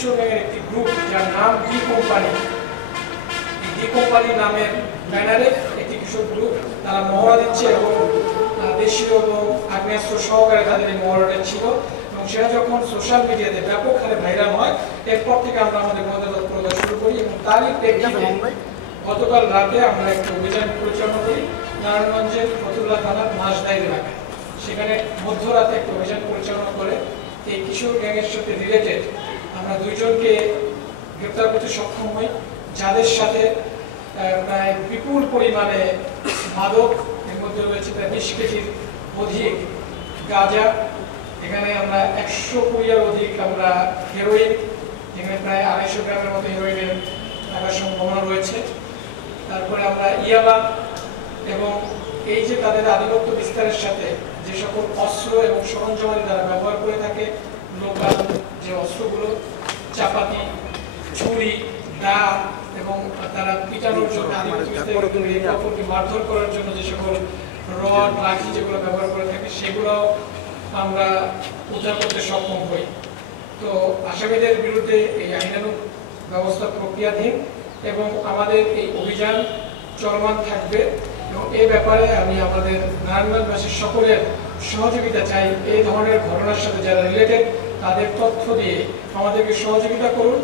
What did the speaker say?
কিশোর গ্যাংয়ের একটি গ্রুপ যার নাম ডি কোম্পানি, ডি কোম্পানি নামের ব্যানারে একটি কিশোর গ্রুপ তারা মহড়া দিচ্ছে এবং দেশীয় এবং আগ্নেয়াস্ত্র সহকারে তাদের এই মহড়াটা ছিল এবং সেটা যখন সোশ্যাল মিডিয়াতে ব্যাপক হারে ভাইরাল হয় এরপর থেকে আমরা আমাদের গোয়েন্দা তৎপরতা শুরু করি এবং তারই প্রেক্ষিতে গতকাল রাতে আমরা একটি অভিযান পরিচালনা করি নারায়ণগঞ্জের ফতুল্লা থানার মাসদাইর এলাকায়। সেখানে মধ্যরাতে একটা অভিযান পরিচালনা করে এই কিশোর গ্যাংয়ের সাথে রিলেটেড আমরা 2 জনকে গ্রেপ্তার করতে সক্ষম হই, যাদের সাথে প্রায় বিপুল পরিমাণে মাদক, এর মধ্যে রয়েছে প্রায় 20 কেজির অধিক গাঁজা, এখানে আমরা 120-এর অধিক আমরা হেরোইন, এখানে প্রায় 250 গ্রামের মতো হেরোইনের থাকার সম্ভাবনা রয়েছে। তারপরে আমরা ইয়াবা এবং এই যে তাদের আধিপত্য বিস্তারের সাথে যে সকল অস্ত্র এবং সরঞ্জামাদি তারা ব্যবহার করে থাকে, লোকাল যে অস্ত্রগুলো, চাপাতি, ছুরি, দা এবং তারা পিটানোর জন্য অপরকে মারধর করার জন্য যে সকল রড, লাঠি যেগুলো ব্যবহার করে থাকে সেগুলো আমরা উদ্ধার করতে সক্ষম হই। তো আসামিদের বিরুদ্ধে এই আইনানুগ ব্যবস্থা প্রক্রিয়াধীন এবং আমাদের এই অভিযান চলমান থাকবে এবং এই ব্যাপারে আমি আমাদের নারায়ণগঞ্জবাসীর সকলের সহযোগিতা চাই। এই ধরনের ঘটনার সাথে যারা রিলেটেড তাদের তথ্য দিয়ে আমাদেরকে সহযোগিতা করুন।